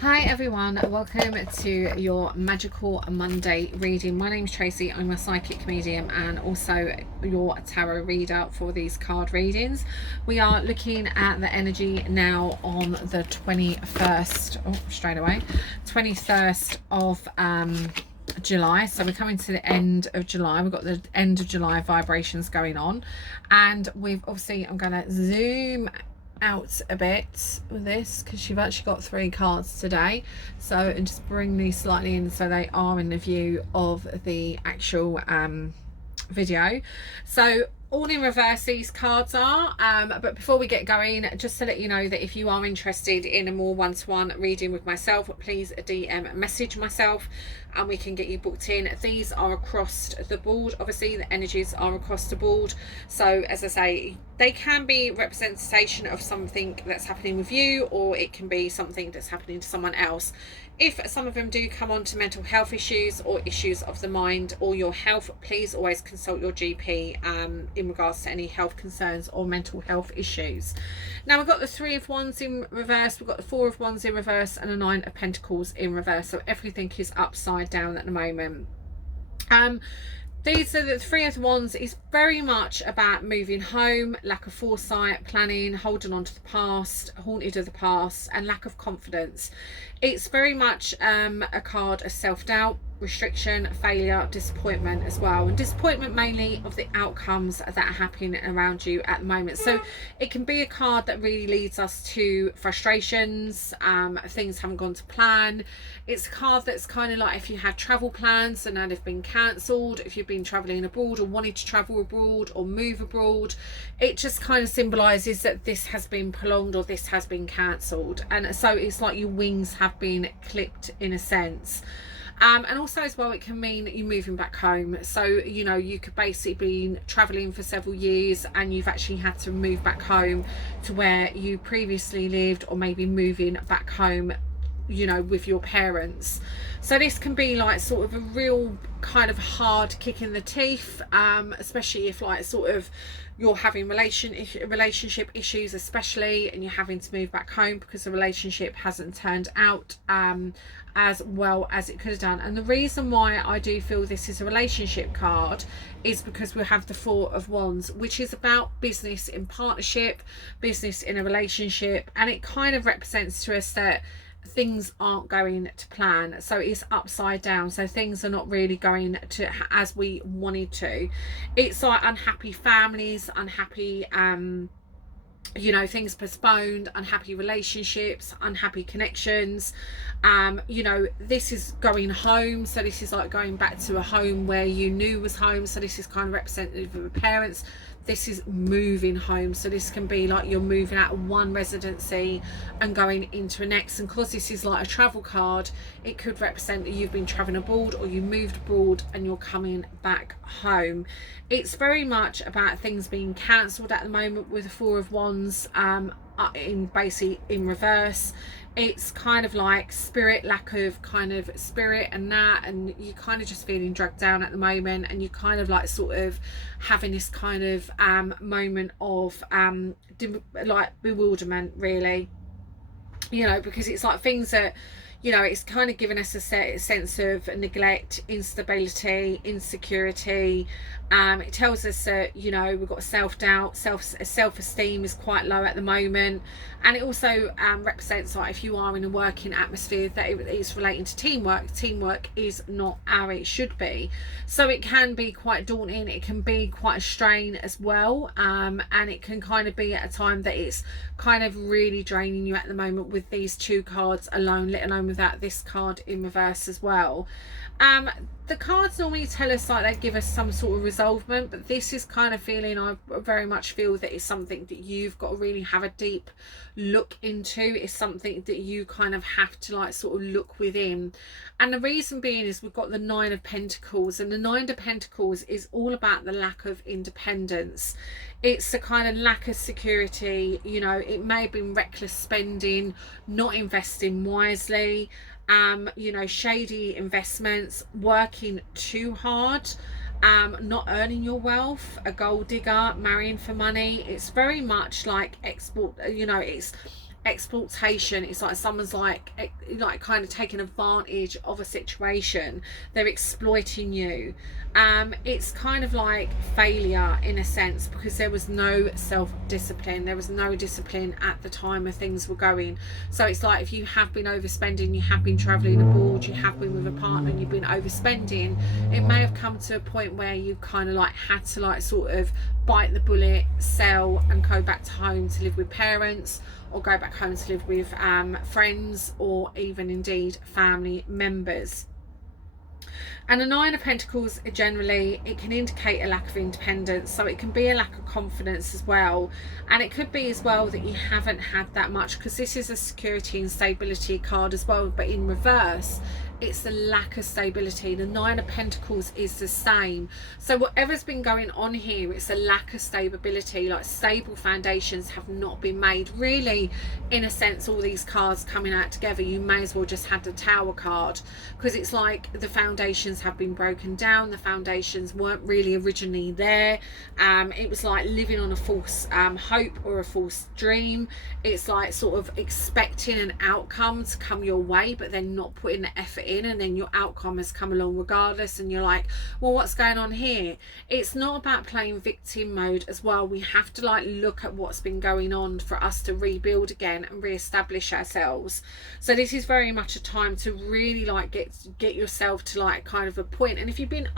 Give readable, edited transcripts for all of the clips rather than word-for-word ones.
Hi everyone, welcome to your Magical Monday reading. My name's Tracy, I'm a psychic medium and also your tarot reader for these card readings. We are looking at the energy now on the 21st of July. So we're coming to the end of July. We've got the end of July vibrations going on, and we've obviously, I'm going to zoom out a bit with this because you've actually got 3 cards today, so and just bring these slightly in so they are in the view of the actual video. So all in reverse these cards are, but before we get going, just to let you know that if you are interested in a more one-to-one reading with myself, please DM message myself and we can get you booked in. These are across the board, obviously the energies are across the board, so as I say, they can be representation of something that's happening with you, or it can be something that's happening to someone else. If some of them do come on to mental health issues or issues of the mind or your health, please always consult your GP in regards to any health concerns or mental health issues. Now we've got the 3 of Wands in reverse, we've got the 4 of Wands in reverse and a 9 of Pentacles in reverse, so everything is upside down at the moment. These are the 3 of Wands is very much about moving home, lack of foresight, planning, holding on to the past, haunted of the past, and lack of confidence. It's very much a card of self-doubt, restriction, failure, disappointment as well, and disappointment mainly of the outcomes that are happening around you at the moment. So it can be a card that really leads us to frustrations, things haven't gone to plan. It's a card that's kind of like if you had travel plans and now they've been cancelled, if you've been travelling abroad or wanted to travel abroad or move abroad, it just kind of symbolises that this has been prolonged or this has been cancelled, and so it's like your wings have been clipped in a sense. And also as well, it can mean you moving back home. So you know, you could basically be traveling for several years and you've actually had to move back home to where you previously lived, or maybe moving back home, you know, with your parents. So this can be like sort of a real kind of hard kick in the teeth, especially if like sort of you're having relationship issues especially, and you're having to move back home because the relationship hasn't turned out as well as it could have done. And the reason why I do feel this is a relationship card is because we have the 4 of Wands, which is about business in partnership, business in a relationship, and it kind of represents to us that things aren't going to plan. So it's upside down, so things are not really going to as we wanted to. It's like unhappy families, unhappy you know, things postponed, unhappy relationships, unhappy connections. You know, this is going home, so this is like going back to a home where you knew was home, so this is kind of representative of the parents. This is moving home, so this can be like you're moving out of one residency and going into a next. And because this is like a travel card, it could represent that you've been traveling abroad or you moved abroad and you're coming back home. It's very much about things being cancelled at the moment with the 4 of Wands in basically in reverse. It's kind of like spirit, lack of kind of spirit and that, and you kind of just feeling dragged down at the moment, and you kind of like sort of having this kind of moment of like bewilderment really, you know, because it's like things that, you know, it's kind of given us a sense of neglect, instability, insecurity. It tells us that, you know, we've got self-doubt, self-esteem is quite low at the moment, and it also represents like if you are in a working atmosphere that it's relating to teamwork is not how it should be. So it can be quite daunting, it can be quite a strain as well, and it can kind of be at a time that it's kind of really draining you at the moment with these 2 cards alone, let alone without this card in reverse as well. The cards normally tell us like they give us some sort of resolvement, but this is kind of feeling, I very much feel that it's something that you've got to really have a deep look into. It's something that you kind of have to like sort of look within. And the reason being is we've got the 9 of Pentacles, and the 9 of Pentacles is all about the lack of independence. It's the kind of lack of security, you know, it may have been reckless spending, not investing wisely, you know, shady investments, working too hard, not earning your wealth, a gold digger, marrying for money. It's very much like export, you know, it's exploitation. It's like someone's like kind of taking advantage of a situation. They're exploiting you. It's kind of like failure in a sense, because there was no self-discipline, there was no discipline at the time of things were going. So it's like, if you have been overspending, you have been travelling abroad, you have been with a partner and you've been overspending, it may have come to a point where you kind of like had to like sort of bite the bullet, sell and go back to home to live with parents, or go back home to live with friends, or even indeed family members. And a Nine of Pentacles, generally, it can indicate a lack of independence, so it can be a lack of confidence as well. And it could be as well that you haven't had that much, because this is a security and stability card as well, but in reverse, it's the lack of stability. The Nine of Pentacles is the same. So whatever's been going on here, it's a lack of stability, like stable foundations have not been made. Really, in a sense, all these cards coming out together, you may as well just have the Tower card, because it's like the foundations have been broken down. The foundations weren't really originally there. It was like living on a false hope or a false dream. It's like sort of expecting an outcome to come your way, but then not putting the effort in, and then your outcome has come along regardless, and you're like, well, what's going on here? It's not about playing victim mode as well. We have to like look at what's been going on for us to rebuild again and re-establish ourselves. So this is very much a time to really like get yourself to like kind of a point. And if you've been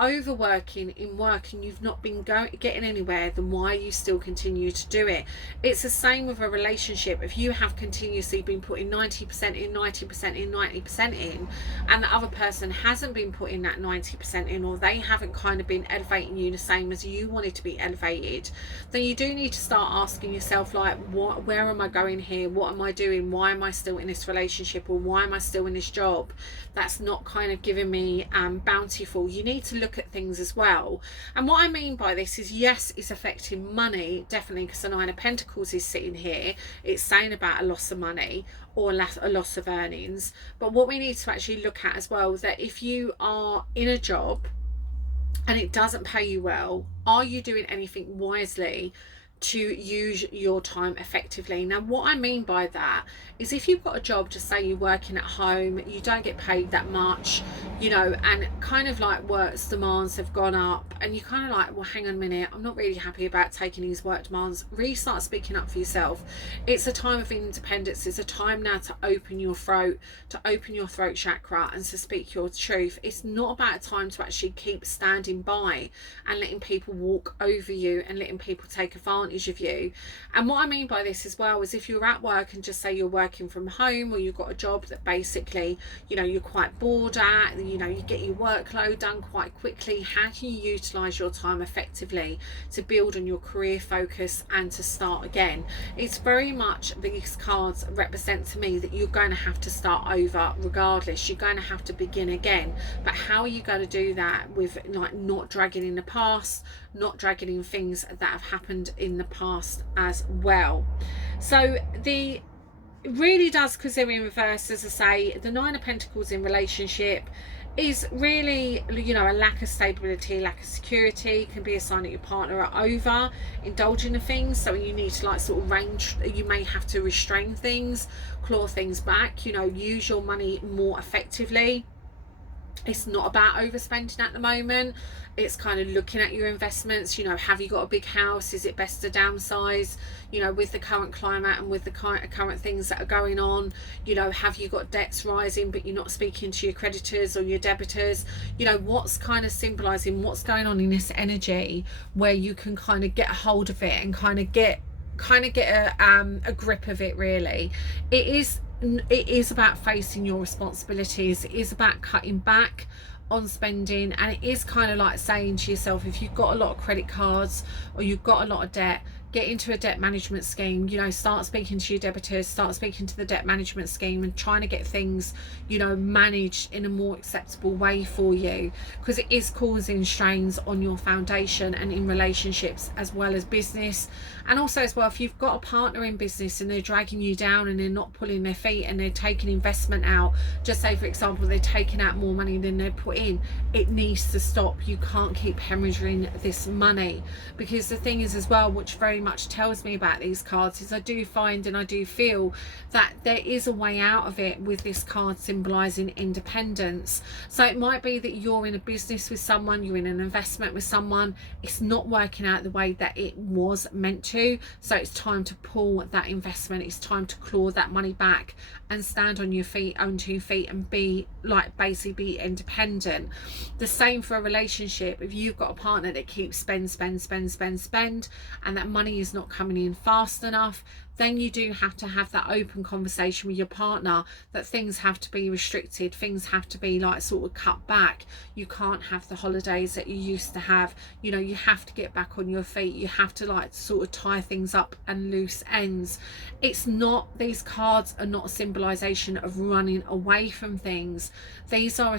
overworking in work and you've not been getting anywhere, then why you still continue to do it? It's the same with a relationship. If you have continuously been putting 90% in, 90% in, 90% in, and the other person hasn't been putting that 90% in, or they haven't kind of been elevating you the same as you wanted to be elevated, then you do need to start asking yourself, like, where am I going here? What am I doing? Why am I still in this relationship, or why am I still in this job that's not kind of giving me bountiful? You need to look at things as well. And what I mean by this is, yes, it's affecting money, definitely, because the Nine of Pentacles is sitting here. It's saying about a loss of money or a loss of earnings. But what we need to actually look at as well is that if you are in a job and it doesn't pay you well, are you doing anything wisely to use your time effectively? Now, what I mean by that is, if you've got a job, just say you're working at home, you don't get paid that much, you know, and kind of like work's demands have gone up, and you kind of like, well, hang on a minute, I'm not really happy about taking these work demands. Really start speaking up for yourself. It's a time of independence. It's a time now to open your throat, to open your throat chakra, and to speak your truth. It's not about a time to actually keep standing by and letting people walk over you and letting people take advantage of you. And what I mean by this as well is, if you're at work and just say you're working from home, or you've got a job that basically, you know, you're quite bored at, you know, you get your workload done quite quickly, how can you utilize your time effectively to build on your career focus and to start again? It's very much, these cards represent to me that you're going to have to start over regardless. You're going to have to begin again. But how are you going to do that with like not dragging in the past, not dragging in things that have happened in the past as well? So it really does, because they're in reverse, as I say, the Nine of Pentacles in relationship is really, you know, a lack of stability, lack of security. Can be a sign that your partner are over indulging in things, so you need to like sort of you may have to restrain things, claw things back, you know, use your money more effectively. It's not about overspending at the moment. It's kind of looking at your investments. You know, have you got a big house? Is it best to downsize? You know, with the current climate and with the current things that are going on, you know, have you got debts rising but you're not speaking to your creditors or your debitors? You know, what's kind of symbolizing what's going on in this energy, where you can kind of get a hold of it and kind of get a grip of it. Really, it is about facing your responsibilities. It is about cutting back on spending, and it is kind of like saying to yourself, if you've got a lot of credit cards or you've got a lot of debt, get into a debt management scheme. You know, start speaking to your debitors, start speaking to the debt management scheme, and trying to get things, you know, managed in a more acceptable way for you, because it is causing strains on your foundation and in relationships as well as business. And also as well, if you've got a partner in business and they're dragging you down and they're not pulling their feet and they're taking investment out, just say for example they're taking out more money than they put in, it needs to stop. You can't keep hemorrhaging this money, because the thing is as well, which very very much tells me about these cards is I do find and I do feel that there is a way out of it with this card symbolizing independence. So it might be that you're in a business with someone, you're in an investment with someone, it's not working out the way that it was meant to, so it's time to pull that investment, it's time to claw that money back and stand on your feet, own 2 feet, and be like, basically be independent. The same for a relationship. If you've got a partner that keeps spend and that money is not coming in fast enough, then you do have to have that open conversation with your partner that things have to be restricted, things have to be like sort of cut back. You can't have the holidays that you used to have, you know, you have to get back on your feet, you have to like sort of tie things up and loose ends. It's not, these cards are not a symbolization of running away from things. These are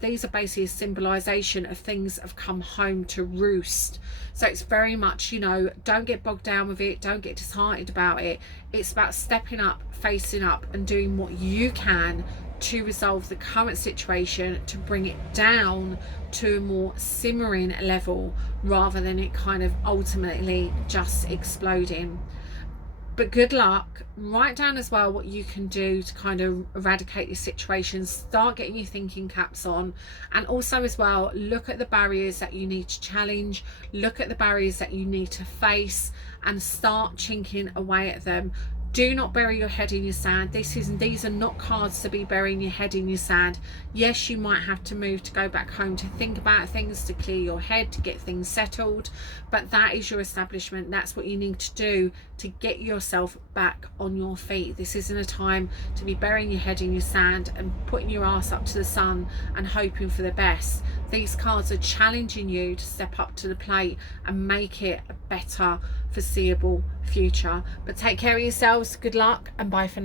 basically a symbolization of things have come home to roost. So it's very much, you know, don't get bogged down with it, don't get disheartened about it. It's about stepping up, facing up, and doing what you can to resolve the current situation, to bring it down to a more simmering level rather than it kind of ultimately just exploding. But good luck. Write down as well what you can do to kind of eradicate this situation. Start getting your thinking caps on, and also as well, look at the barriers that you need to challenge, look at the barriers that you need to face, and start chinking away at them. Do not bury your head in your sand. These are not cards to be burying your head in your sand. Yes, you might have to move to go back home to think about things, to clear your head, to get things settled, but that is your establishment. That's what you need to do to get yourself back on your feet. This isn't a time to be burying your head in your sand and putting your ass up to the sun and hoping for the best. These cards are challenging you to step up to the plate and make it a better foreseeable future. But take care of yourselves, good luck, and bye for now.